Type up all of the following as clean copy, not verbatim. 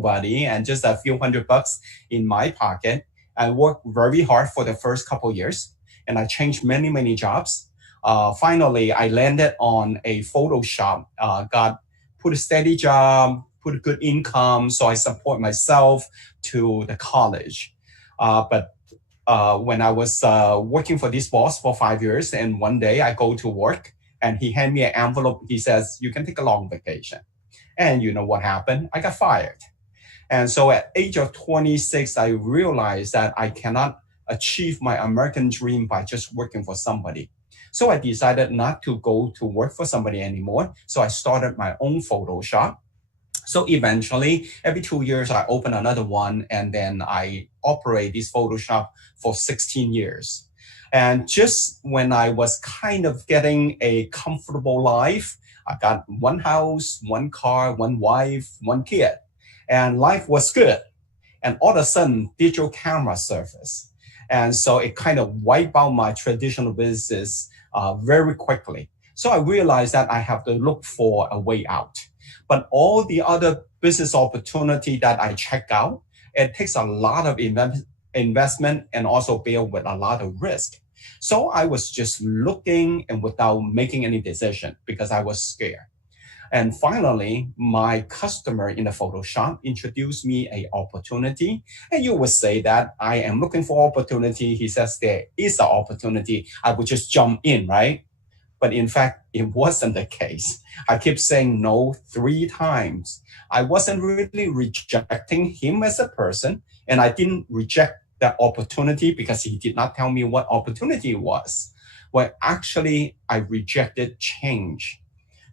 nobody and just a few $100 in my pocket. I worked very hard for the first couple years, and I changed many jobs. Finally, I landed on a Photoshop, got put a steady job, put a good income, so I support myself to the college. But when I was working for this boss for 5 years, and one day I go to work, and he handed me an envelope. He says, "You can take a long vacation." And you know what happened? I got fired. And so at age of 26, I realized that I cannot achieve my American dream by just working for somebody. So I decided not to go to work for somebody anymore. So I started my own photo shop. So eventually, every 2 years, I open another one, and then I operate this Photoshop for 16 years. And just when I was kind of getting a comfortable life, I got one house, one car, one wife, one kid, and life was good. And all of a sudden, digital camera surfaced. And so it kind of wiped out my traditional business very quickly. So I realized that I have to look for a way out. But all the other business opportunity that I check out, it takes a lot of investment and also bear with a lot of risk. So I was just looking and without making any decision because I was scared. And finally, my customer in the Photoshop introduced me an opportunity. And you would say that I am looking for opportunity. He says there is an opportunity. I would just jump in, right? But in fact, it wasn't the case. I kept saying no 3 times. I wasn't really rejecting him as a person, and I didn't reject that opportunity because he did not tell me what opportunity it was. Well, actually, I rejected change.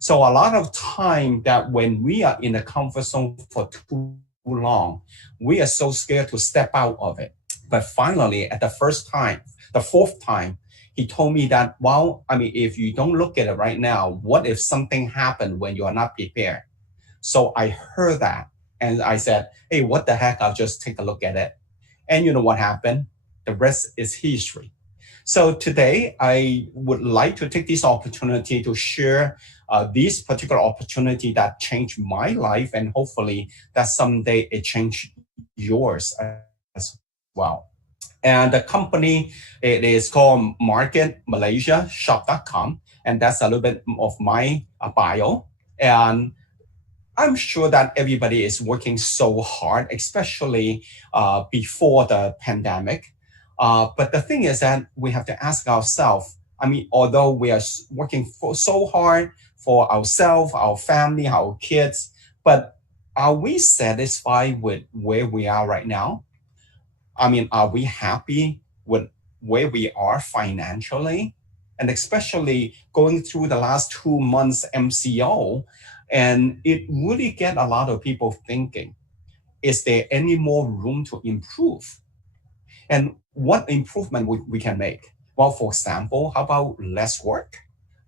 So a lot of time that when we are in the comfort zone for too long, we are so scared to step out of it. But finally, at the 4th time, he told me that, well, I mean, if you don't look at it right now, what if something happened when you are not prepared? So I heard that, and I said, hey, what the heck? I'll just take a look at it. And you know what happened? The rest is history. So today, I would like to take this opportunity to share this particular opportunity that changed my life, and hopefully that someday it changed yours as well. And the company, it is called marketmalaysiashop.com. And that's a little bit of my bio. And I'm sure that everybody is working so hard, especially before the pandemic. But the thing is that we have to ask ourselves, I mean, although we are working so hard for ourselves, our family, our kids, but are we satisfied with where we are right now? I mean, are we happy with where we are financially? And especially going through the last 2 months MCO, and it really get a lot of people thinking, is there any more room to improve? And what improvement we can make? Well, for example, how about less work,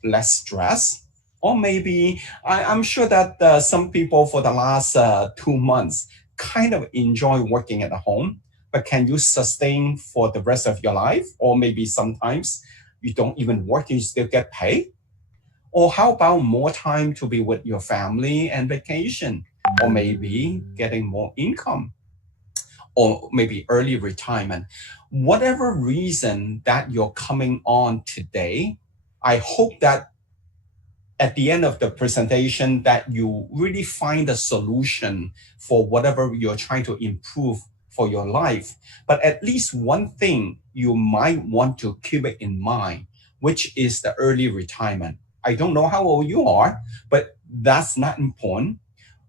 less stress? Or maybe, I'm sure that some people for the last 2 months kind of enjoy working at home, but can you sustain for the rest of your life? Or maybe sometimes you don't even work, you still get paid? Or how about more time to be with your family and vacation? Or maybe getting more income? Or maybe early retirement? Whatever reason that you're coming on today, I hope that at the end of the presentation that you really find a solution for whatever you're trying to improve for your life. But at least one thing you might want to keep it in mind, which is the early retirement. I don't know how old you are, but that's not important.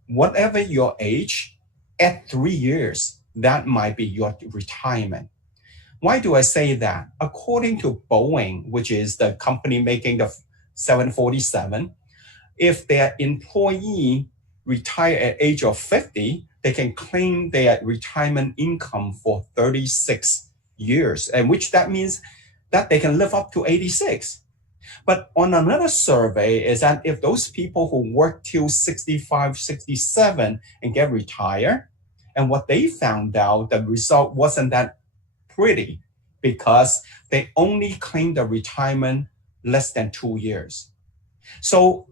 Whatever your age, at 3 years, that might be your retirement. Why do I say that? According to Boeing, which is the company making the 747, if their employee retire at age of 50, they can claim their retirement income for 36 years, and which that means that they can live up to 86. But on another survey is that if those people who work till 65, 67 and get retired, and what they found out, the result wasn't that pretty because they only claimed the retirement less than 2 years. So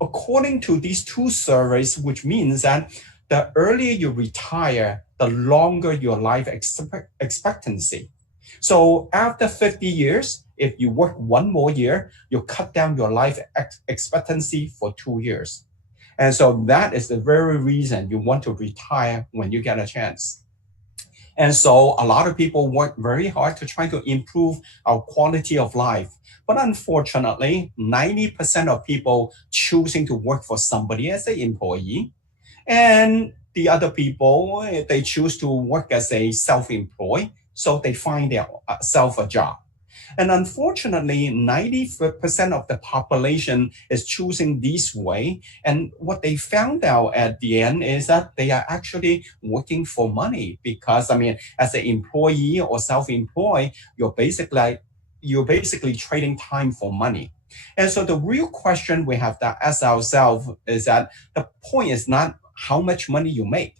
according to these 2 surveys, which means that the earlier you retire, the longer your life expectancy. So after 50 years, if you work one more year, you cut down your life expectancy for 2 years. And so that is the very reason you want to retire when you get a chance. And so a lot of people work very hard to try to improve our quality of life. But unfortunately, 90% of people choosing to work for somebody as an employee, and the other people, they choose to work as a self-employed, so they find their self a job. And unfortunately, 90% of the population is choosing this way. And what they found out at the end is that they are actually working for money because, as an employee or self-employed, you're basically trading time for money. And so the real question we have to ask ourselves is that the point is not how much money you make.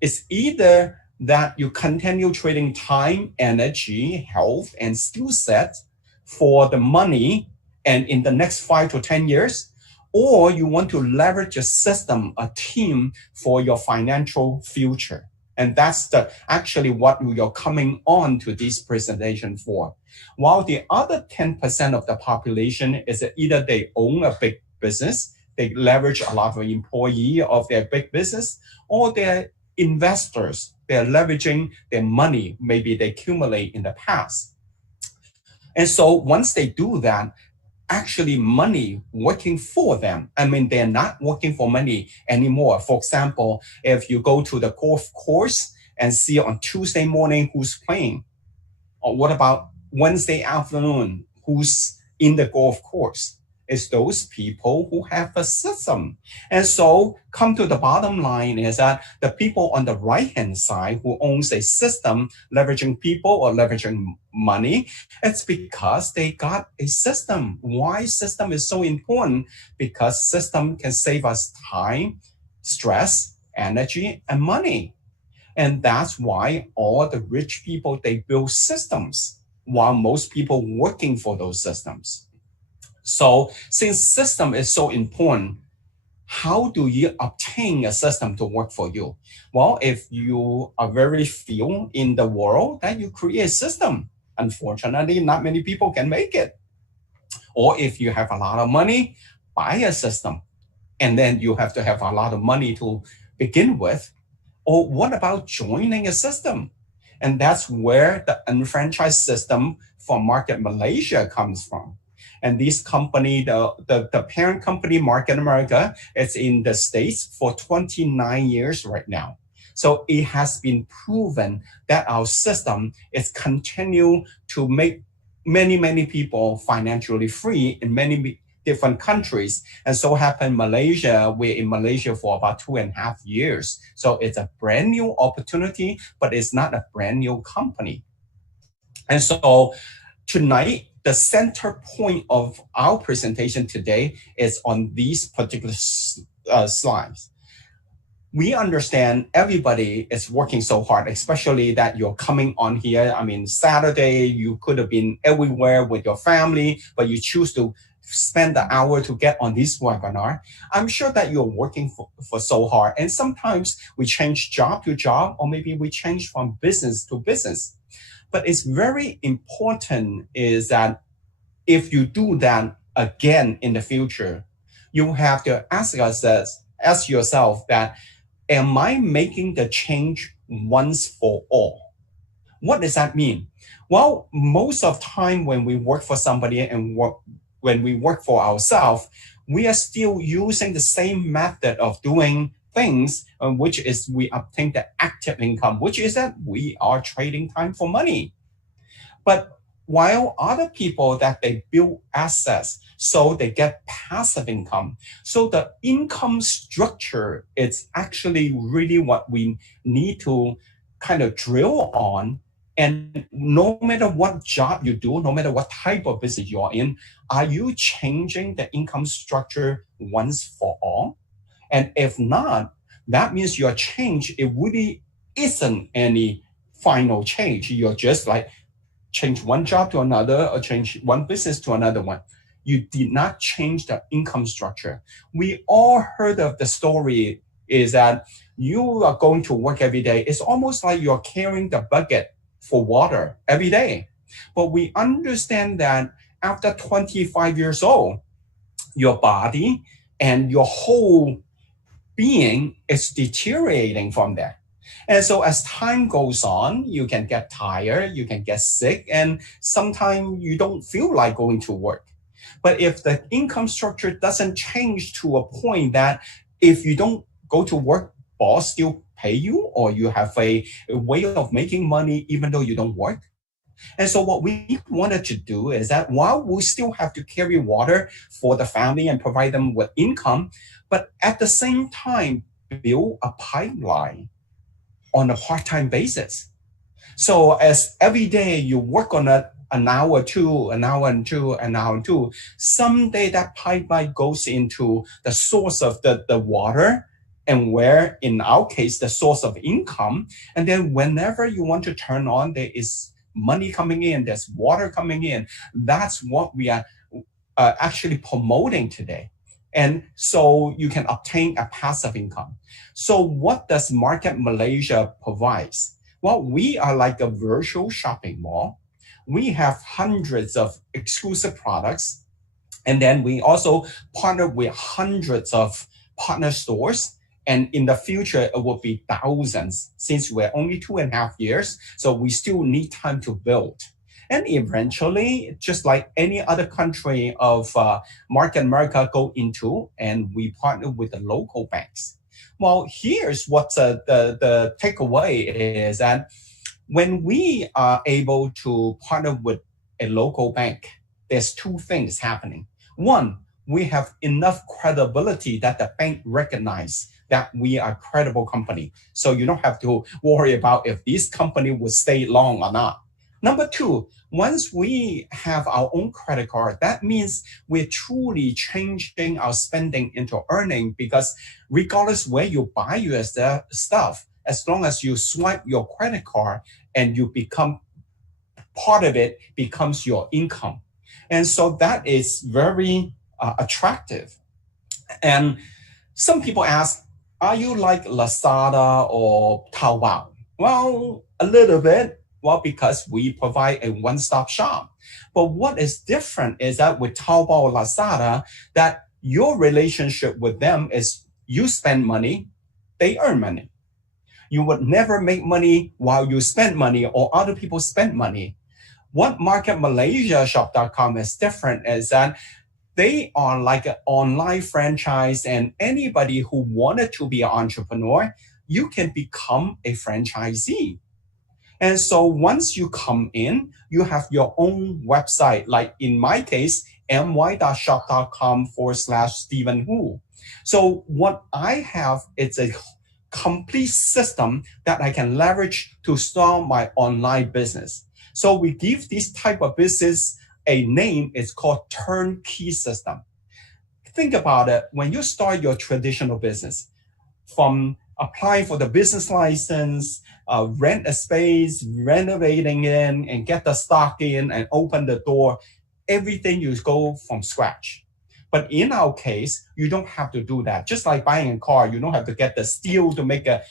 It's either that you continue trading time, energy, health, and skill set for the money and in the next 5 to 10 years, or you want to leverage a system, a team for your financial future. And that's actually what you're coming on to this presentation for. While the other 10% of the population is either they own a big business, they leverage a lot of employees of their big business, or they're investors. They're leveraging their money, maybe they accumulate in the past. And so once they do that, actually money working for them. They're not working for money anymore. For example, if you go to the golf course and see on Tuesday morning who's playing, or what about Wednesday afternoon, who's in the golf course? It's those people who have a system. And so come to the bottom line is that the people on the right-hand side who owns a system leveraging people or leveraging money, it's because they got a system. Why system is so important? Because system can save us time, stress, energy, and money. And that's why all the rich people, they build systems while most people working for those systems. So since system is so important, how do you obtain a system to work for you? Well, if you are very few in the world, then you create a system. Unfortunately, not many people can make it. Or if you have a lot of money, buy a system. And then you have to have a lot of money to begin with. Or what about joining a system? And that's where the unfranchised system for Market Malaysia comes from. And this company, the parent company, Market America, is in the States for 29 years right now. So it has been proven that our system is continue to make many, many people financially free in many different countries. And so happened Malaysia, we're in Malaysia for about 2.5 years. So it's a brand new opportunity, but it's not a brand new company. And so tonight, the center point of our presentation today is on these particular slides. We understand everybody is working so hard, especially that you're coming on here. Saturday, you could have been everywhere with your family, but you choose to spend the hour to get on this webinar. I'm sure that you're working for so hard. And sometimes we change job to job, or maybe we change from business to business. But it's very important is that if you do that again in the future, you have to ask yourself that, am I making the change once for all? What does that mean? Well, most of the time when we work for somebody and when we work for ourselves, we are still using the same method of doing things, which is we obtain the active income, which is that we are trading time for money. But while other people that they build assets, so they get passive income. So the income structure is actually really what we need to kind of drill on. And no matter what job you do, no matter what type of business you are in, are you changing the income structure once for all? And if not, that means your change, it really isn't any final change. You're just like change one job to another or change one business to another one. You did not change the income structure. We all heard of the story is that you are going to work every day. It's almost like you're carrying the bucket for water every day. But we understand that after 25 years old, your body and your whole being is deteriorating from that. And so as time goes on, you can get tired, you can get sick, and sometimes you don't feel like going to work. But if the income structure doesn't change to a point that if you don't go to work, boss still pay you, or you have a way of making money even though you don't work. And so what we wanted to do is that while we still have to carry water for the family and provide them with income, but at the same time, build a pipeline on a part-time basis. So as every day you work on an hour or two, an hour and two, an hour and two, someday that pipeline goes into the source of the water, and where in our case the source of income. And then whenever you want to turn on, there is money coming in, there's water coming in. That's what we are actually promoting today. And so you can obtain a passive income. So what does Market Malaysia provides? Well, we are like a virtual shopping mall. We have hundreds of exclusive products. And then we also partner with hundreds of partner stores. And in the future, it will be thousands, since we're only 2.5 years. So we still need time to build. And eventually, just like any other country of Market America go into, and we partner with the local banks. Well, here's what the takeaway is that when we are able to partner with a local bank, there's two things happening. One, we have enough credibility that the bank recognize that we are a credible company. So you don't have to worry about if this company will stay long or not. Number two, once we have our own credit card, that means we're truly changing our spending into earning, because regardless where you buy your stuff, as long as you swipe your credit card and you become part of it becomes your income. And so that is very attractive. And some people ask, are you like Lazada or Taobao? Well, a little bit. Well, because we provide a one-stop shop. But what is different is that with Taobao or Lazada, that your relationship with them is you spend money, they earn money. You would never make money while you spend money or other people spend money. What MarketMalaysiaShop.com is different is that they are like an online franchise, and anybody who wanted to be an entrepreneur, you can become a franchisee. And so once you come in, you have your own website, like in my case, my.shop.com/Stephen Hu. So what I have is a complete system that I can leverage to start my online business. So we give this type of business a name. It's called turnkey system. Think about it. When you start your traditional business, from applying for the business license, rent a space, renovating it, and get the stock in and open the door, everything you go from scratch. But in our case, you don't have to do that. Just like buying a car, you don't have to get the steel to make the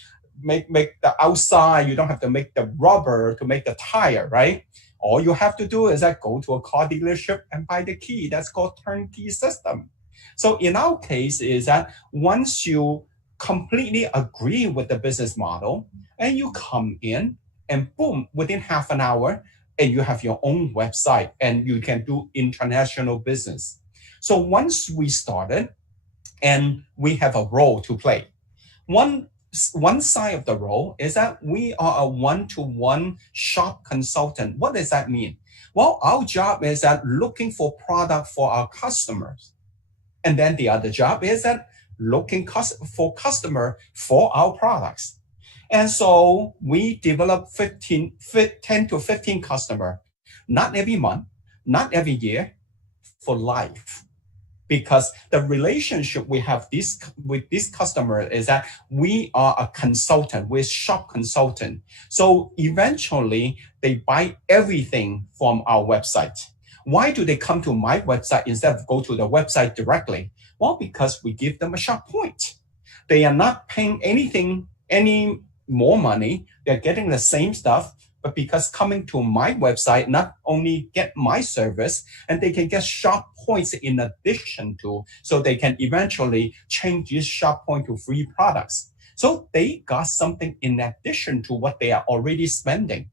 outside. You don't have to make the rubber to make the tire, right? All you have to do is that go to a car dealership and buy the key. That's called turnkey system. So in our case is that once you completely agree with the business model and you come in and boom, within half an hour, and you have your own website and you can do international business. So once we started and we have a role to play, one side of the role is that we are a one-to-one shop consultant. What does that mean? Well, our job is that looking for product for our customers. And then the other job is that looking for customer for our products. And so we develop 10 to 15 customers, not every month, not every year, for life. Because the relationship we have with this customer is that we are a consultant, we're shop consultant. So eventually they buy everything from our website. Why do they come to my website instead of go to the website directly? Well, because we give them a shop point. They are not paying any more money. They're getting the same stuff, but because coming to my website, not only get my service, and they can get shop points in addition to, so they can eventually change this shop point to free products. So they got something in addition to what they are already spending.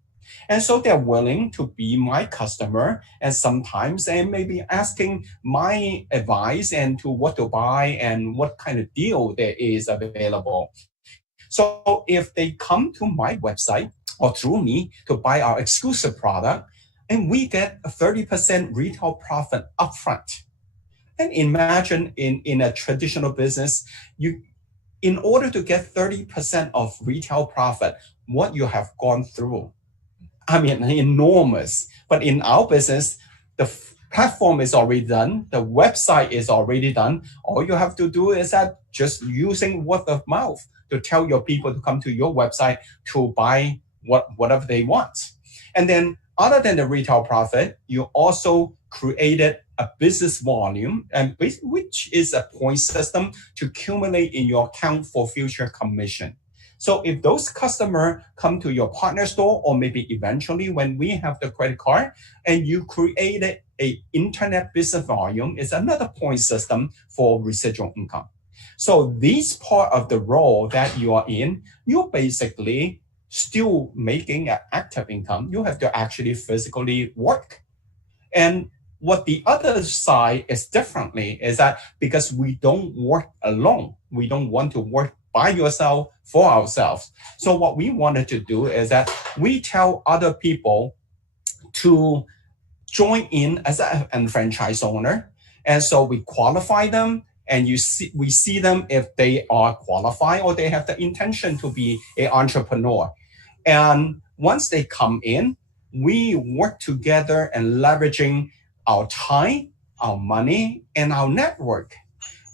And so they're willing to be my customer, and sometimes they may be asking my advice and to what to buy and what kind of deal there is available. So if they come to my website or through me to buy our exclusive product, and we get a 30% retail profit upfront. And imagine in a traditional business, you in order to get 30% of retail profit, what you have gone through. I mean, enormous. But in our business, the platform is already done. The website is already done. All you have to do is that just using word of mouth to tell your people to come to your website to buy whatever they want. And then other than the retail profit, you also created a business volume, and which is a point system to accumulate in your account for future commission. So if those customers come to your partner store, or maybe eventually when we have the credit card, and you created a internet business volume, is another point system for residual income. So this part of the role that you are in, you're basically still making an active income. You have to actually physically work. And what the other side is differently is that because we don't work alone, we don't want to work by yourself for ourselves. So what we wanted to do is that we tell other people to join in as a franchise owner. And so we qualify them, and we see them if they are qualified or they have the intention to be an entrepreneur. And once they come in, we work together and leveraging our time, our money, and our network.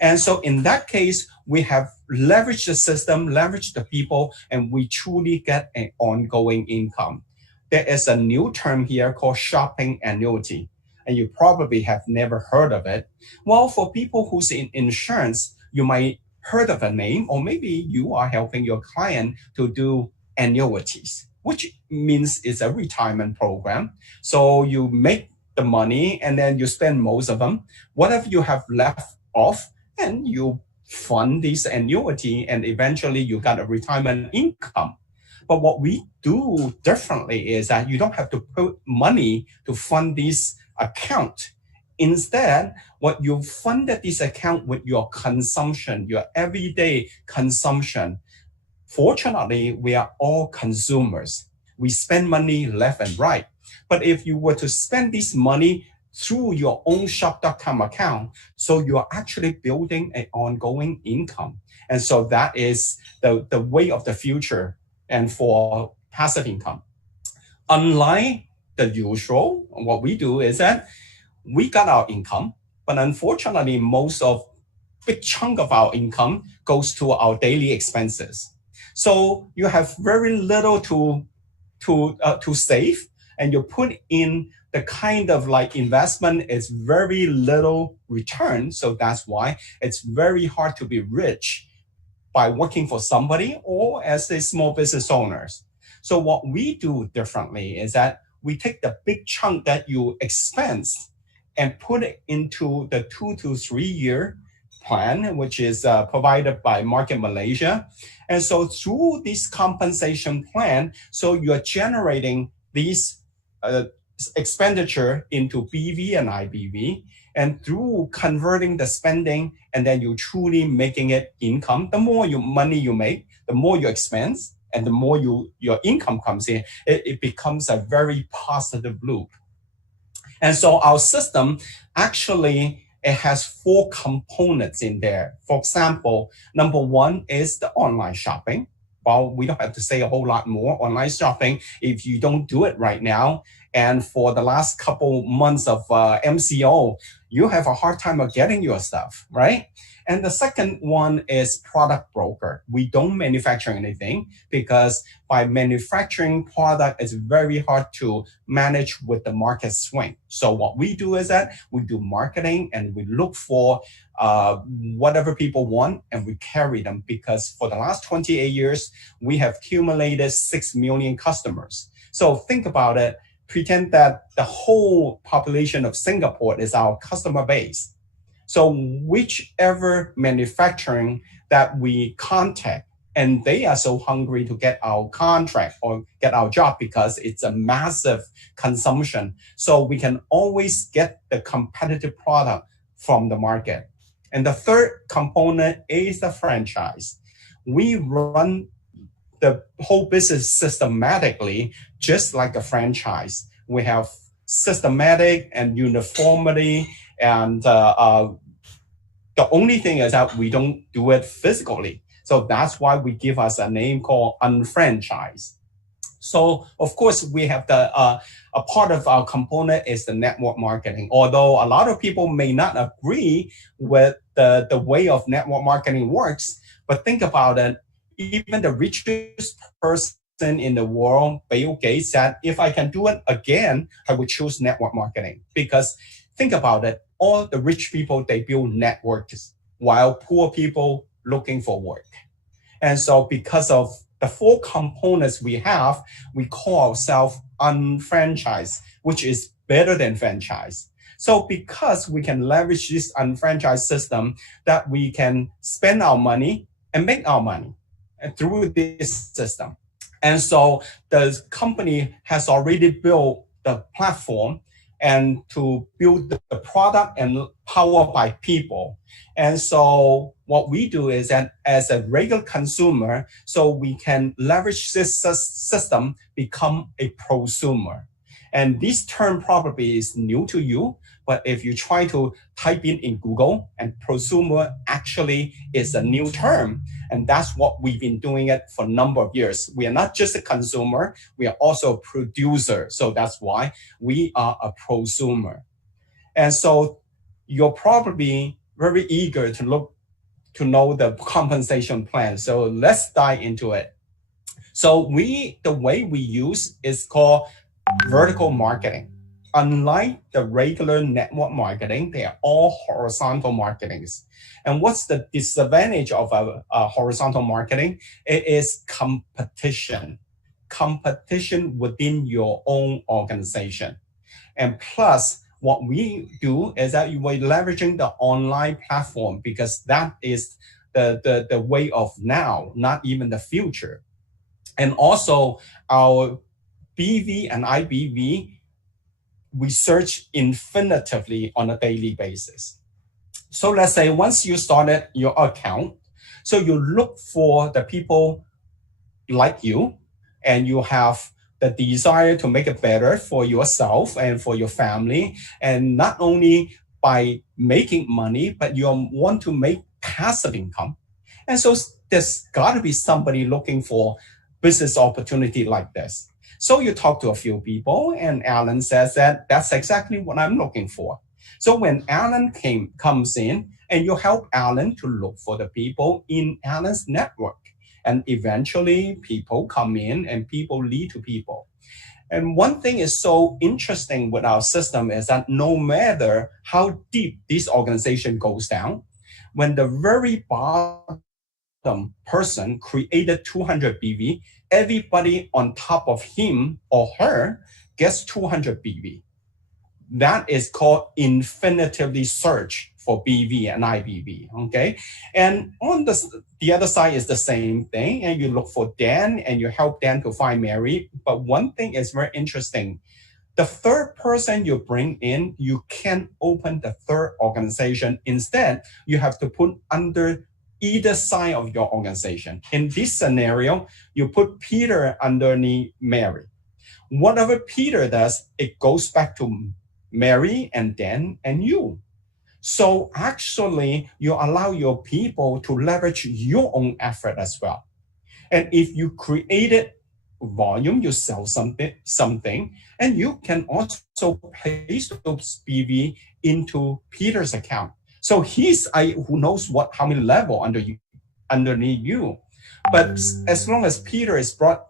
And so in that case, we have leveraged the system, leveraged the people, and we truly get an ongoing income. There is a new term here called shopping annuity, and you probably have never heard of it. Well, for people who's in insurance, you might heard of a name, or maybe you are helping your client to do annuities, which means it's a retirement program. So you make the money and then you spend most of them. Whatever you have left off, and you fund this annuity, and eventually you got a retirement income. But what we do differently is that you don't have to put money to fund this account. Instead, what you funded this account with your consumption, your everyday consumption. Fortunately, we are all consumers. We spend money left and right. But if you were to spend this money through your own shop.com account, so you are actually building an ongoing income. And so that is the way of the future and for passive income. Unlike the usual, what we do is that we got our income, but unfortunately, big chunk of our income goes to our daily expenses. So you have very little to save, and you put in the kind of like investment is very little return. So that's why it's very hard to be rich by working for somebody or as a small business owners. So what we do differently is that we take the big chunk that you expense and put it into the 2 to 3 year plan, which is provided by Market Malaysia. And so through this compensation plan, so you're generating these expenditure into BV and IBV, and through converting the spending, and then you truly making it income. The more money you make, the more you expense, and the more your income comes in, it becomes a very positive loop. And so our system actually, it has 4 components in there. For example, number 1 is the online shopping. Well, we don't have to say a whole lot more. Online shopping, if you don't do it right now, and for the last couple months of MCO, you have a hard time of getting your stuff, right? And the second one is product broker. We don't manufacture anything because by manufacturing product, it's very hard to manage with the market swing. So what we do is that we do marketing and we look for whatever people want, and we carry them because for the last 28 years, we have accumulated 6 million customers. So think about it, pretend that the whole population of Singapore is our customer base. So whichever manufacturing that we contact, and they are so hungry to get our contract or get our job because it's a massive consumption. So we can always get the competitive product from the market. And the third component is the franchise. We run the whole business systematically, just like a franchise. We have systematic and uniformity, and the only thing is that we don't do it physically. So that's why we give us a name called unfranchise. So of course we have a part of our component is the network marketing. Although a lot of people may not agree with the way of network marketing works, but think about it. Even the richest person in the world, Bill Gates, said, if I can do it again, I would choose network marketing. Because think about it, all the rich people, they build networks while poor people looking for work. And so because of the 4 components we have, we call ourselves unfranchised, which is better than franchise. So because we can leverage this unfranchised system, that we can spend our money and make our money through this system. And so the company has already built the platform and to build the product and powered by people. And so what we do is that as a regular consumer, so we can leverage this system, become a prosumer. And this term probably is new to you, but if you try to type in Google, and prosumer actually is a new term. And that's what we've been doing it for a number of years. We are not just a consumer, we are also a producer. So that's why we are a prosumer. And so you're probably very eager to know the compensation plan. So let's dive into it. So the way we use is called vertical marketing. Unlike the regular network marketing, they are all horizontal marketings. And what's the disadvantage of a horizontal marketing? It is competition. Competition within your own organization. And plus, what we do is that we're leveraging the online platform because that is the way of now, not even the future. And also our BV and IBV, we search infinitively on a daily basis. So let's say once you started your account, so you look for the people like you, and you have the desire to make it better for yourself and for your family. And not only by making money, but you want to make passive income. And so there's got to be somebody looking for business opportunity like this. So you talk to a few people, and Alan says that that's exactly what I'm looking for. So when Alan comes in, and you help Alan to look for the people in Alan's network, and eventually people come in and people lead to people. And one thing is so interesting with our system is that no matter how deep this organization goes down, when the very bottom person created 200 BV, everybody on top of him or her gets 200 BV. That is called infinitively search for BV and IBV, okay? And on the other side is the same thing, and you look for Dan and you help Dan to find Mary. But one thing is very interesting. The third person you bring in, you can't open the third organization. Instead, you have to put under either side of your organization. In this scenario, you put Peter underneath Mary. Whatever Peter does, it goes back to Mary and Dan and you. So actually, you allow your people to leverage your own effort as well. And if you created volume, you sell something, and you can also place those BV into Peter's account. So he's who knows how many level underneath you. But as long as Peter is brought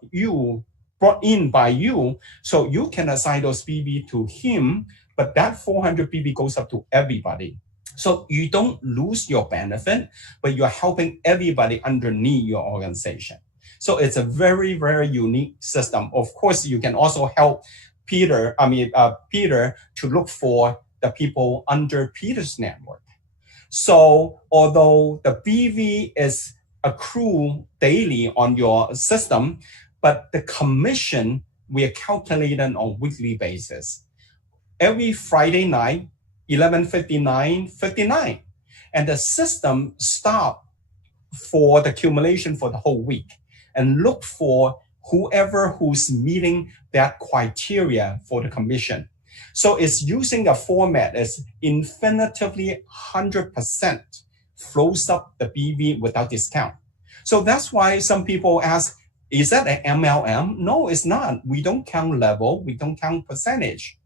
in by you, so you can assign those BV to him, but that 400 BV goes up to everybody. So you don't lose your benefit, but you're helping everybody underneath your organization. So it's a very, very unique system. Of course, you can also help Peter to look for the people under Peter's network. So although the BV is accrued daily on your system, but the commission we are calculating on weekly basis. Every Friday night, 11:59:59, and the system stop for the accumulation for the whole week and look for whoever who's meeting that criteria for the commission. So it's using a format as infinitively 100% flows up the BV without discount. So that's why some people ask, is that an MLM? No, it's not. We don't count level. We don't count percentage.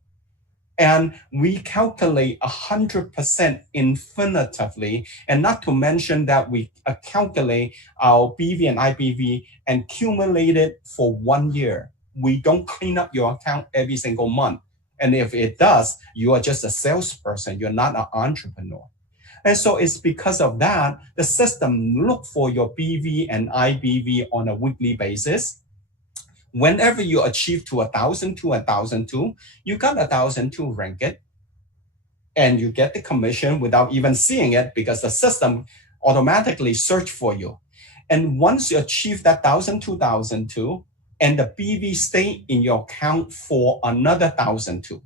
And we calculate 100% infinitively, and not to mention that we calculate our BV and IBV and accumulate it for 1 year. We don't clean up your account every single month. And if it does, you are just a salesperson. You're not an entrepreneur. And so it's because of that, the system look for your BV and IBV on a weekly basis. Whenever you achieve to 1,002, you got 1,002 ringgit, and you get the commission without even seeing it because the system automatically search for you. And once you achieve that 1,002, and the BV stay in your account for another 1,002.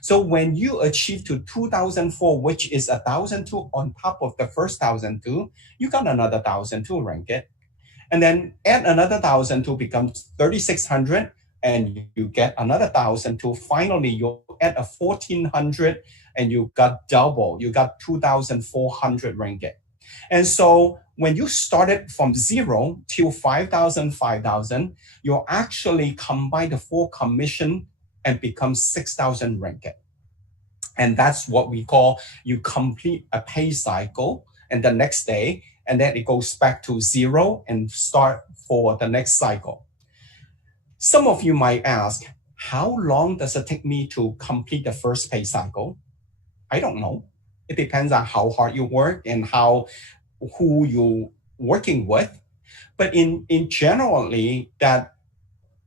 So when you achieve to 2,004, which is 1,002 on top of the first 1,002, you got another 1,002 ringgit. And then add another 1,002 becomes 3,600, and you get another 1,002. Finally, you add a 1,400, and you got double. You got 2,400 ringgit. And so when you started from 0 till 5,000, 5,000, you actually combine the full commission and become 6,000 ringgit. And that's what we call you complete a pay cycle, and the next day, and then it goes back to 0 and start for the next cycle. Some of you might ask, how long does it take me to complete the first pay cycle? I don't know. It depends on how hard you work and who you're working with. But in generally, that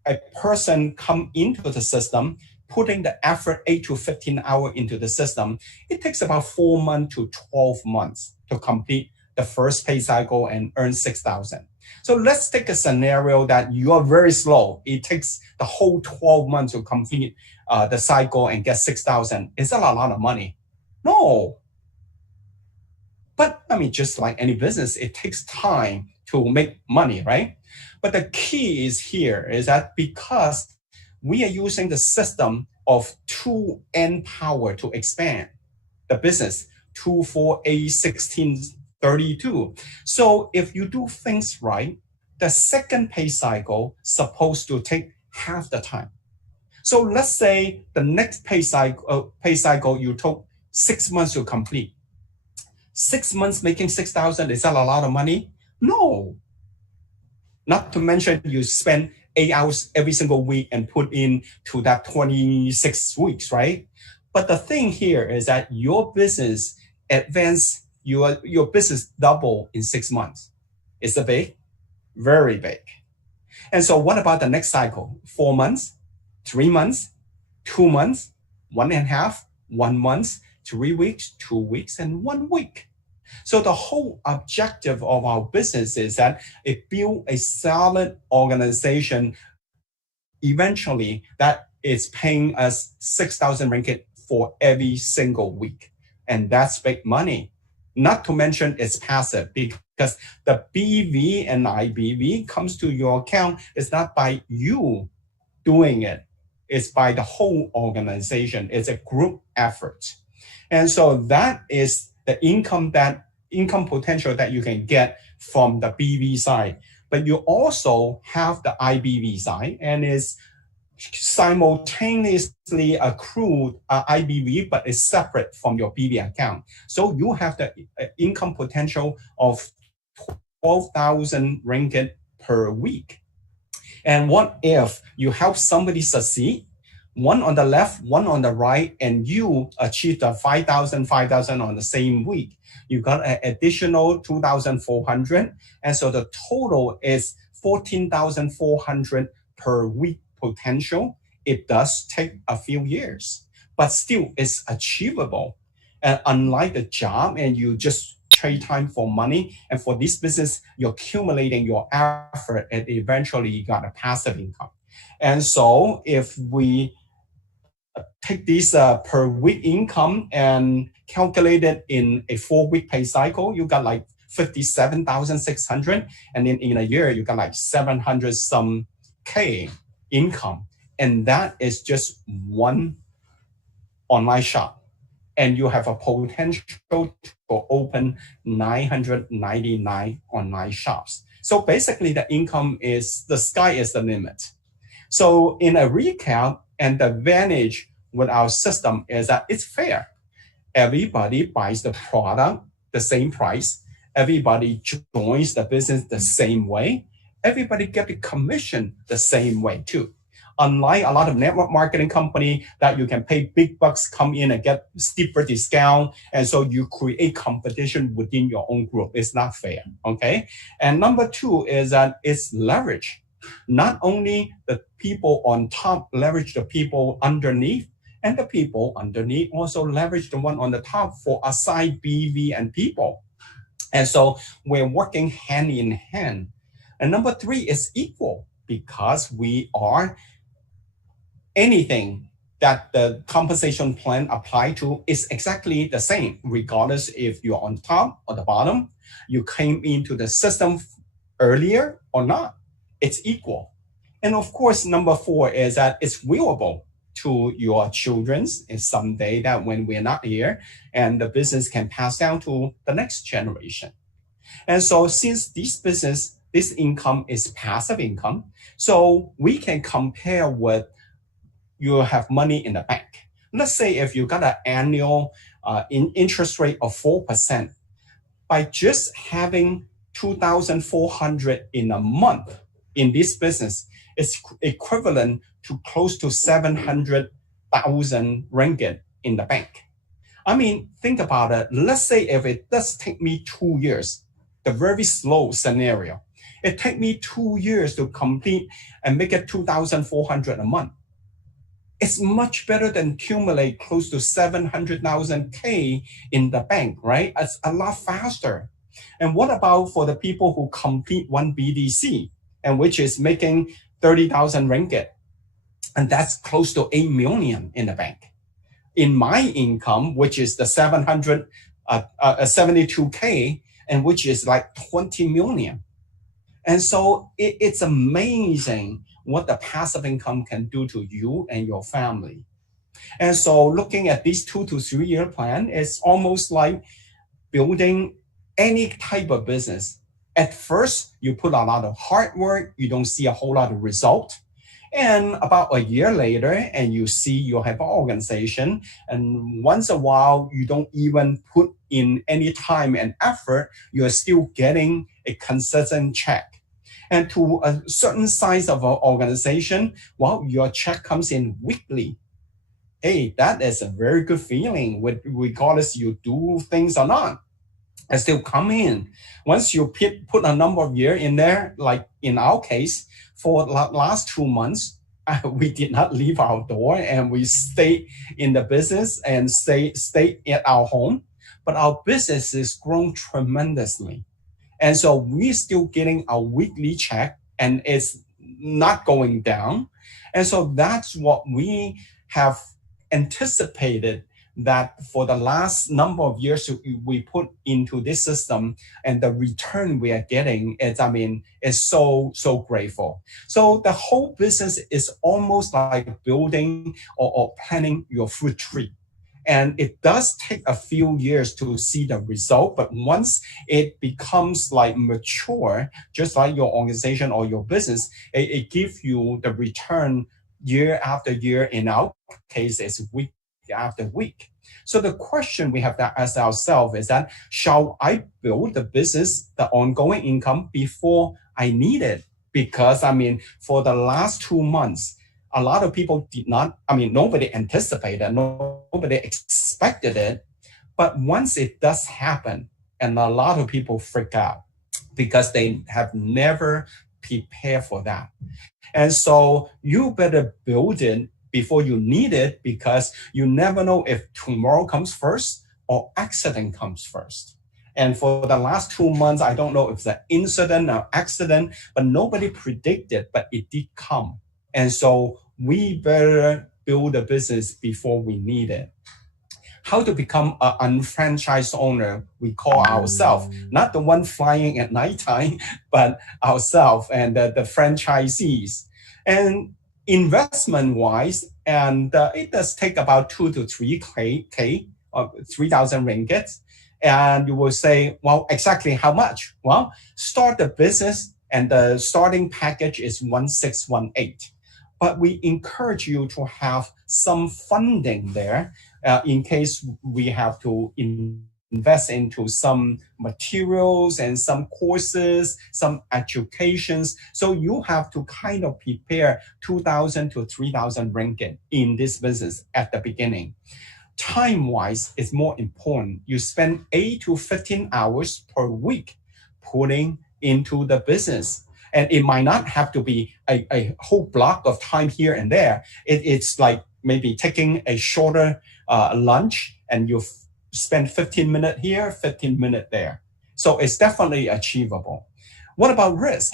a person come into the system, putting the effort 8 to 15 hours into the system, it takes about 4 months to 12 months to complete the first pay cycle and earn 6,000. So let's take a scenario that you are very slow. It takes the whole 12 months to complete the cycle and get 6,000. Is that a lot of money? No. But I mean, just like any business, it takes time to make money, right? But the key is here is that because we are using the system of 2n power to expand the business, 2, 4, 8, 16, 32. So if you do things right, the second pay cycle supposed to take half the time. So let's say the next pay cycle you took 6 months to complete. 6 months making 6,000, is that a lot of money? No. Not to mention you spend 8 hours every single week and put in to that 26 weeks, right? But the thing here is that your business advanced, your business double in 6 months. Is it big? Very big. And so what about the next cycle? 4 months, 3 months, 2 months, 1.5, 1 month, 3 weeks, 2 weeks, and 1 week. So the whole objective of our business is that it build a solid organization eventually that is paying us 6,000 ringgit for every single week. And that's big money. Not to mention it's passive because the BV and IBV comes to your account. It's not by you doing it. It's by the whole organization. It's a group effort. And so that is the income potential that you can get from the BV side. But you also have the IBV side, and it's simultaneously accrued IBV, but it's separate from your BV account. So you have the income potential of 12,000 ringgit per week. And what if you help somebody succeed? one on the left, one on the right, and you achieved the 5,000 on the same week. You got an additional 2,400. And so the total is 14,400 per week potential. It does take a few years, but still it's achievable. And unlike the job, and you just trade time for money, and for this business, you're accumulating your effort, and eventually you got a passive income. And so if we take this per week income and calculate it in a 4-week pay cycle, you got like 57,600. And then in a year, you got like 700 some K income. And that is just one online shop. And you have a potential to open 999 online shops. So basically the income is, the sky is the limit. So in a recap, and the advantage with our system is that it's fair. Everybody buys the product the same price. Everybody joins the business the same way. Everybody gets the commission the same way too. Unlike a lot of network marketing company that you can pay big bucks, come in and get steeper discount. And so you create competition within your own group. It's not fair, okay? And number two is that it's leverage. Not only the people on top leverage the people underneath, and the people underneath also leverage the one on the top for aside BV and people. And so we're working hand in hand. And number three is equal, because we are anything that the compensation plan apply to is exactly the same, regardless if you're on top or the bottom, you came into the system earlier or not, it's equal. And of course, number four is that it's willable to your children's, and someday that when we're not here, and the business can pass down to the next generation. And so since this business, this income is passive income, so we can compare with you have money in the bank. Let's say if you got an annual interest rate of 4%, by just having 2,400 in a month in this business, it's equivalent to close to 700,000 ringgit in the bank. I mean, think about it. Let's say if it does take me 2 years, the very slow scenario, it take me 2 years to complete and make it 2,400 a month. It's much better than accumulate close to 700,000 K in the bank, right? It's a lot faster. And what about for the people who complete one BDC, and which is making 30,000 ringgit? And that's close to 8 million in the bank. In my income, which is the 72K, and which is like 20 million. And so it's amazing what the passive income can do to you and your family. And so looking at this 2 to 3 year plan, it's almost like building any type of business. At first, you put a lot of hard work, you don't see a whole lot of result. And about a year later, and you see you have an organization, and once a while, you don't even put in any time and effort, you're still getting a consistent check. And to a certain size of an organization, well, your check comes in weekly. Hey, that is a very good feeling, regardless you do things or not. And still come in. Once you put a number of years in there, like in our case, for the last 2 months, we did not leave our door, and we stayed in the business and stay at our home. But our business has grown tremendously. And so we're still getting a weekly check, and it's not going down. And so that's what we have anticipated, that for the last number of years we put into this system, and the return we are getting is so grateful. So the whole business is almost like building or planting your fruit tree. And it does take a few years to see the result, but once it becomes like mature, just like your organization or your business, it gives you the return year after year. In our case, it's week after week. So the question we have to ask ourselves is that, shall I build the business, the ongoing income, before I need it? Because for the last 2 months, a lot of people did not, nobody anticipated, nobody expected it. But once it does happen, and a lot of people freak out because they have never prepared for that. And so you better build it before you need it, because you never know if tomorrow comes first or accident comes first. And for the last 2 months, I don't know if it's an incident or accident, but nobody predicted, but it did come. And so we better build a business before we need it. How to become an unfranchised owner, we call ourselves, not the one flying at nighttime, but ourselves and the franchisees. And investment wise, and it does take about 2 to 3K, or 3,000 ringgit. And you will say, well, exactly how much? Well, start the business, and the starting package is 1618. But we encourage you to have some funding there in case we have to invest into some materials and some courses, some educations. So you have to kind of prepare 2,000 to 3,000 ringgit in this business at the beginning. Time-wise, it's more important. You spend 8 to 15 hours per week putting into the business. And it might not have to be a whole block of time here and there. It's like maybe taking a shorter lunch, and you spend 15 minutes here, 15 minutes there. So it's definitely achievable. What about risk?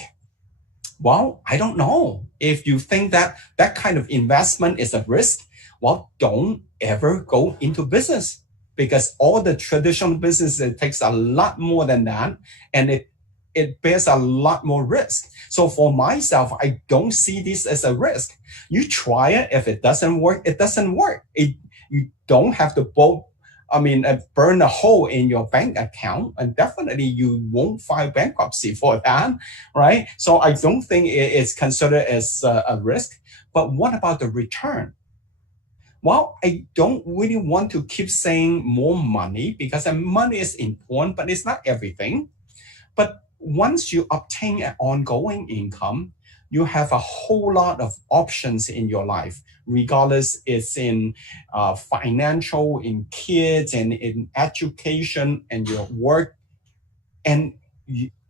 Well, I don't know. If you think that that kind of investment is a risk, well, don't ever go into business, because all the traditional business, it takes a lot more than that, and it bears a lot more risk. So for myself, I don't see this as a risk. You try it. If it doesn't work, it doesn't work. You don't have to burn a hole in your bank account, and definitely you won't file bankruptcy for that, right? So I don't think it's considered as a risk. But what about the return? Well, I don't really want to keep saying more money, because money is important, but it's not everything. But once you obtain an ongoing income, you have a whole lot of options in your life, regardless it's in financial, in kids, and in education, and your work. And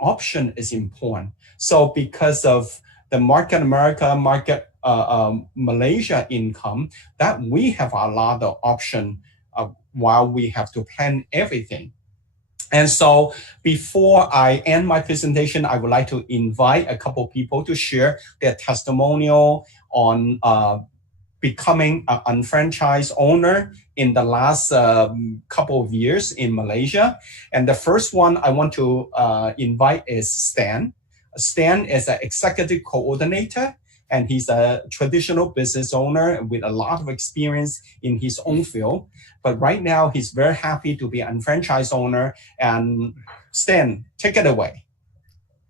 option is important. So because of the market America, market Malaysia income, that we have a lot of option while we have to plan everything. And so before I end my presentation, I would like to invite a couple of people to share their testimonial on becoming an unfranchised owner in the last couple of years in Malaysia. And the first one I want to invite is Stan. Stan is an executive coordinator, and he's a traditional business owner with a lot of experience in his own field. But right now, he's very happy to be an unfranchised owner. And Stan, take it away.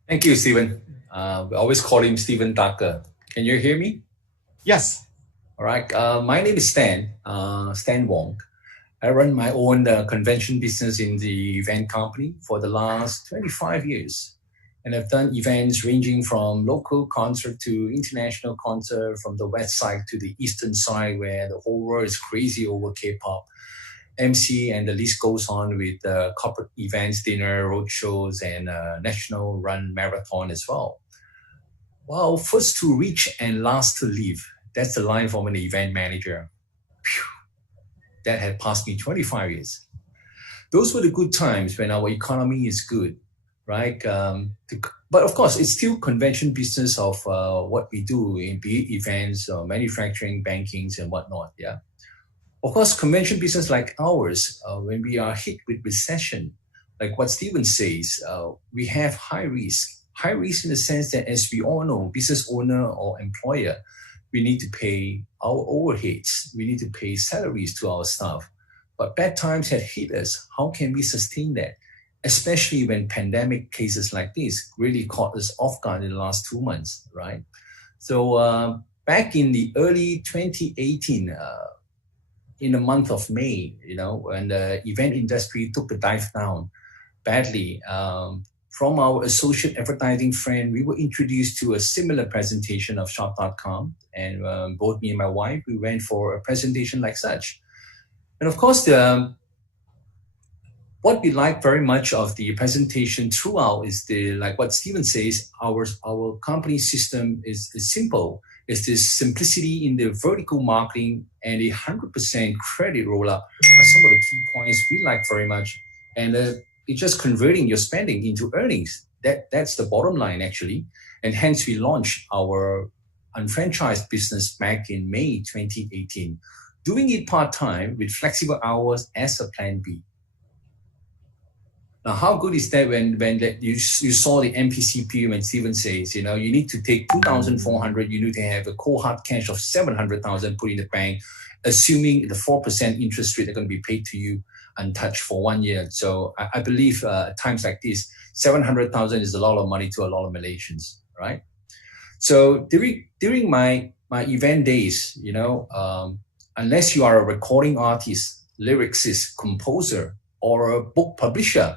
Thank you, Stephen. We always call him Stephen Tucker. Can you hear me? Yes. All right. My name is Stan Wong. I run my own convention business in the event company for the last 25 years. And I've done events ranging from local concert to international concert, from the west side to the eastern side, where the whole world is crazy over K-pop, MC, and the list goes on with corporate events, dinner, road shows, and national run marathon as well. Well, first to reach and last to leave. That's the line from an event manager. Phew. That had passed me 25 years. Those were the good times when our economy is good, right? But of course, it's still convention business of what we do in be it events, manufacturing, bankings, and whatnot. Yeah. Of course, convention business like ours, when we are hit with recession, like what Stephen says, we have high risk. High risk in the sense that, as we all know, business owner or employer, we need to pay our overheads. We need to pay salaries to our staff. But bad times had hit us. How can we sustain that? Especially when pandemic cases like this really caught us off guard in the last 2 months, right? So back in the early 2018, in the month of May, when the event industry took a dive down badly, from our associate advertising friend, we were introduced to a similar presentation of shop.com. And both me and my wife, we went for a presentation like such. And of course, what we like very much of the presentation throughout is like what Steven says, our company system is simple. It's this simplicity in the vertical marketing and a 100% credit roll-up are some of the key points we like very much. And it's just converting your spending into earnings. That's the bottom line, actually. And hence we launched our unfranchised business back in May 2018, doing it part-time with flexible hours as a plan B. Now, how good is that when you saw the MPCP when Steven says, you need to take 2,400, you need to have a cold hard cash of 700,000 put in the bank, assuming the 4% interest rate are going to be paid to you untouched for 1 year. So I believe at times like this, 700,000 is a lot of money to a lot of Malaysians, right? So during my event days, unless you are a recording artist, lyricist, composer, or a book publisher,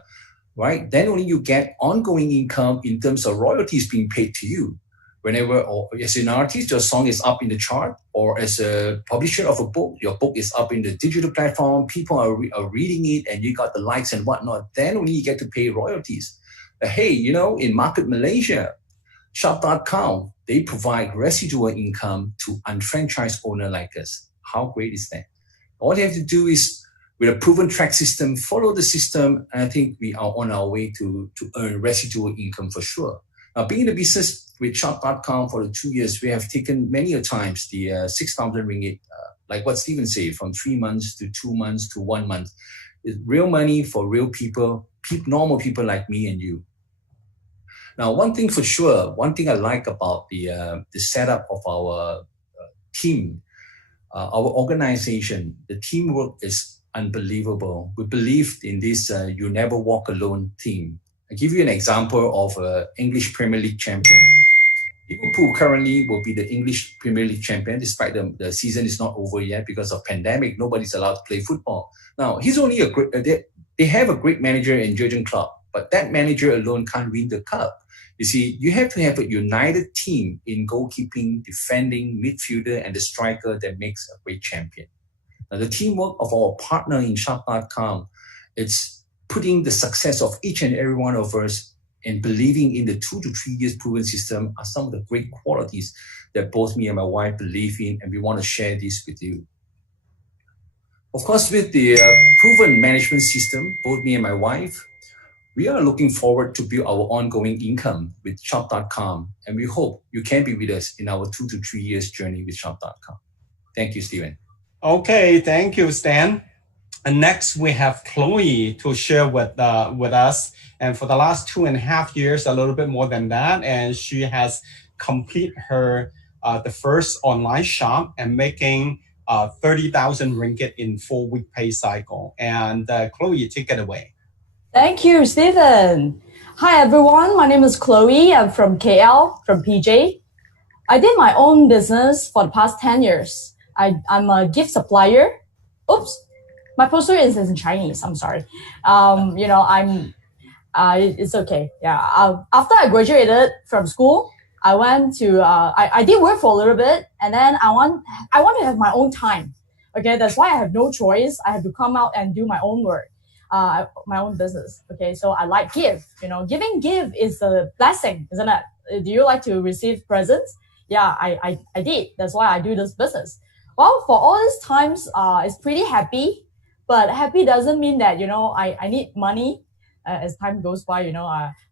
right? Then only you get ongoing income in terms of royalties being paid to you. Whenever, or as an artist, your song is up in the chart, or as a publisher of a book, your book is up in the digital platform, people are reading it, and you got the likes and whatnot, then only you get to pay royalties. But hey, in Market Malaysia, shop.com, they provide residual income to unfranchised owner like us. How great is that? All you have to do is, with a proven track system, follow the system, and I think we are on our way to earn residual income for sure. Now, being in the business with shop.com for the 2 years, we have taken many a times the 6,000 ringgit, like what Steven said, from 3 months to 2 months to 1 month. It's real money for real people, normal people like me and you. Now, one thing for sure, one thing I like about the setup of our team, our organization, the teamwork is unbelievable. We believe in this you never walk alone theme. I'll give you an example of an English Premier League champion. Liverpool currently will be the English Premier League champion, despite the season is not over yet because of pandemic. Nobody's allowed to play football. Now, he's only they have a great manager in Jurgen Klopp, but that manager alone can't win the cup. You see, you have to have a united team in goalkeeping, defending, midfielder, and the striker that makes a great champion. Now, the teamwork of our partner in shop.com, it's putting the success of each and every one of us and believing in the 2 to 3 years proven system are some of the great qualities that both me and my wife believe in, and we want to share this with you. Of course, with the proven management system, both me and my wife, we are looking forward to build our ongoing income with shop.com, and we hope you can be with us in our 2 to 3 years journey with shop.com. Thank you, Steven. Okay, thank you, Stan. And next, we have Chloe to share with us. And for the last 2.5 years, a little bit more than that, and she has completed her the first online shop and making 30,000 ringgit in 4-week pay cycle. And Chloe, take it away. Thank you, Stephen. Hi, everyone. My name is Chloe. I'm from KL, from PJ. I did my own business for the past 10 years. I'm a gift supplier. Oops. My poster is in Chinese. I'm sorry. It's okay. Yeah. After I graduated from school, I went to, I did work for a little bit, and then I want to have my own time. Okay. That's why I have no choice. I have to come out and do my own work, my own business. Okay. So I like gift, giving gift is a blessing, isn't it? Do you like to receive presents? Yeah, I did. That's why I do this business. Well, for all these times, it's pretty happy. But happy doesn't mean that, I need money as time goes by,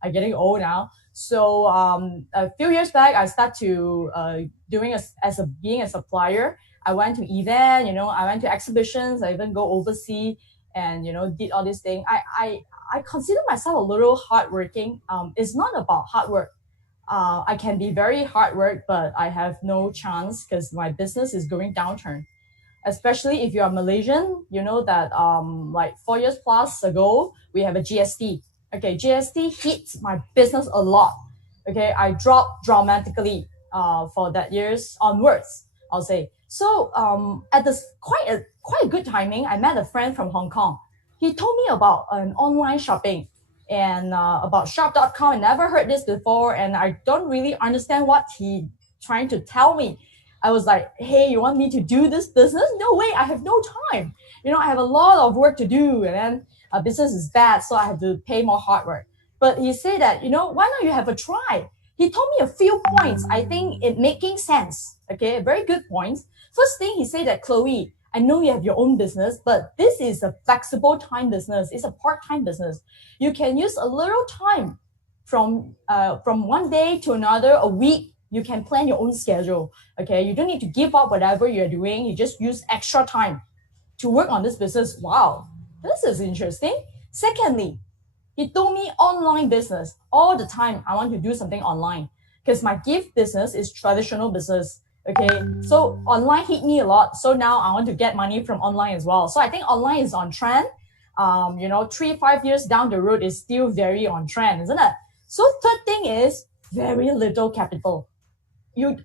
I'm getting old now. So a few years back, I started to being a supplier. I went to event, I went to exhibitions. I even go overseas and, did all these things. I consider myself a little hardworking. It's not about hard work. I can be very hard work, but I have no chance because my business is going downturn. Especially if you are Malaysian, you know that like 4 years plus ago, we have a GST. Okay, GST hits my business a lot. Okay, I dropped dramatically for that years onwards, I'll say. So at this quite a good timing, I met a friend from Hong Kong. He told me about an online shopping. and about shop.com. I never heard this before, and I don't really understand what he trying to tell me. I was like, hey, you want me to do this business? No way, I have no time. I have a lot of work to do, and then business is bad, so I have to pay more hard work. But he said that, why don't you have a try? He told me a few points, I think it making sense. Okay, very good points. First thing he said that, Chloe, I know you have your own business, but this is a flexible time business. It's a part-time business. You can use a little time from one day to another, a week. You can plan your own schedule. Okay, you don't need to give up whatever you're doing. You just use extra time to work on this business. Wow, this is interesting. Secondly, he told me online business all the time. I want to do something online because my gift business is traditional business. Okay, so online hit me a lot. So now I want to get money from online as well. So I think online is on trend. 3-5 years down the road is still very on trend, isn't it? So third thing is very little capital.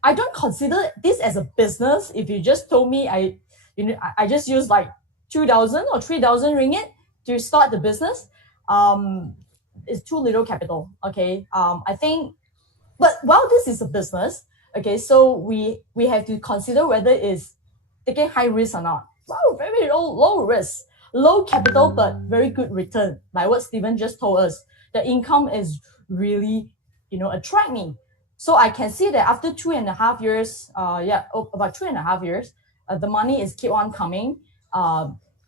I don't consider this as a business. If you just told me I just use like 2,000 or 3,000 ringgit to start the business, it's too little capital. Okay, I think, but while this is a business, okay, so we have to consider whether it's taking high risk or not. Wow, very low risk, low capital, but very good return. Like what Stephen just told us, the income is really, attract me. So I can see that after 2.5 years, about 2.5 years, the money is keep on coming.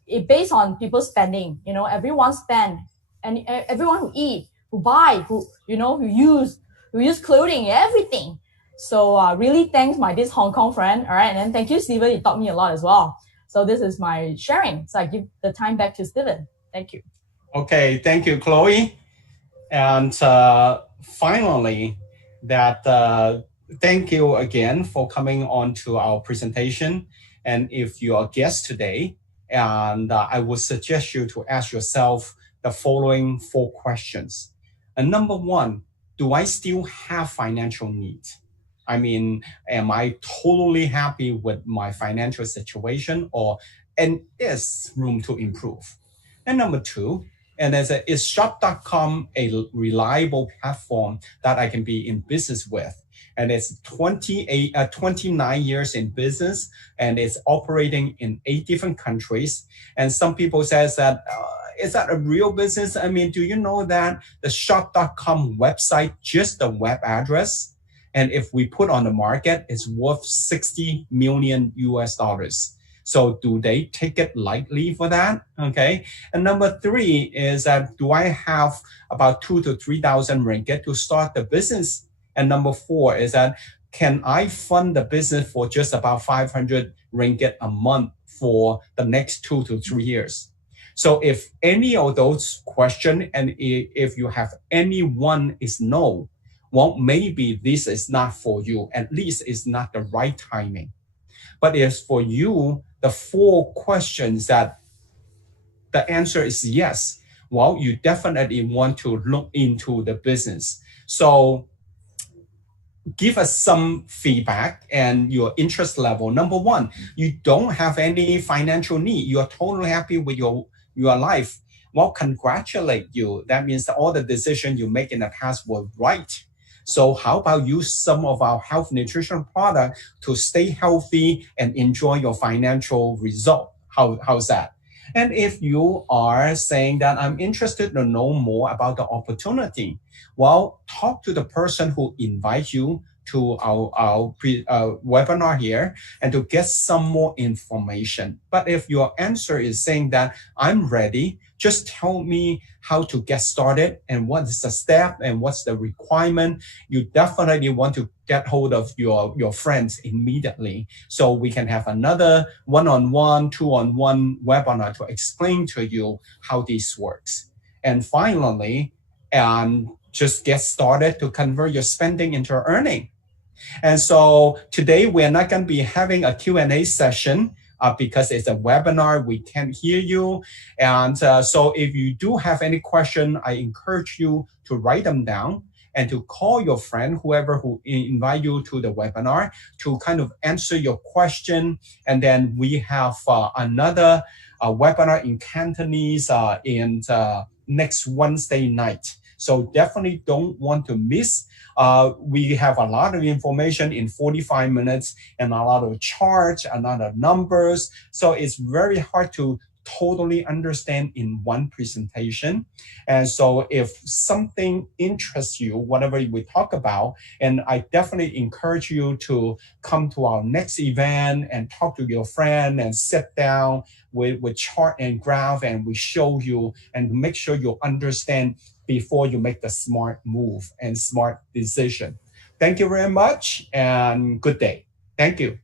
It based on people spending. Everyone spend, and everyone who eat, who buy, who use clothing, everything. So really thanks this Hong Kong friend. All right, and then thank you, Steven. You taught me a lot as well. So this is my sharing. So I give the time back to Steven. Thank you. Okay, thank you, Chloe. And finally, thank you again for coming on to our presentation. And if you are a guest today, and I would suggest you to ask yourself the following 4 questions. And number 1, do I still have financial needs? I mean, am I totally happy with my financial situation, and is room to improve? And number 2, is shop.com a reliable platform that I can be in business with? And it's 29 years in business, and it's operating in 8 different countries. And some people says that, is that a real business? I mean, do you know that the shop.com website, just the web address, and if we put on the market, it's worth $60 million US. So do they take it lightly for that? Okay. And number 3 is that, do I have about 2,000 to 3,000 ringgit to start the business? And number 4 is that, can I fund the business for just about 500 ringgit a month for the next 2 to 3 years? So if any of those questions, and if you have any one is no, well, maybe this is not for you. At least it's not the right timing. But if for you, the 4 questions that the answer is yes, well, you definitely want to look into the business. So give us some feedback and your interest level. Number 1, you don't have any financial need. You are totally happy with your life. Well, congratulate you. That means that all the decisions you make in the past were right. So how about use some of our health nutrition product to stay healthy and enjoy your financial result? How's that? And if you are saying that I'm interested to know more about the opportunity, well, talk to the person who invites you to our webinar here and to get some more information. But if your answer is saying that I'm ready, just tell me how to get started and what is the step and what's the requirement. You definitely want to get hold of your friends immediately so we can have another one-on-one, 2-on-1 webinar to explain to you how this works. And finally, just get started to convert your spending into earning. And so today we're not going to be having a Q&A session because it's a webinar, we can't hear you. And so if you do have any question, I encourage you to write them down and to call your friend, whoever who invite you to the webinar, to kind of answer your question. And then we have another webinar in Cantonese in next Wednesday night. So definitely don't want to miss. We have a lot of information in 45 minutes and a lot of charts, a lot of numbers. So it's very hard to totally understand in one presentation. And so if something interests you, whatever we talk about, and I definitely encourage you to come to our next event and talk to your friend and sit down with chart and graph, and we show you and make sure you understand before you make the smart move and smart decision. Thank you very much and good day. Thank you.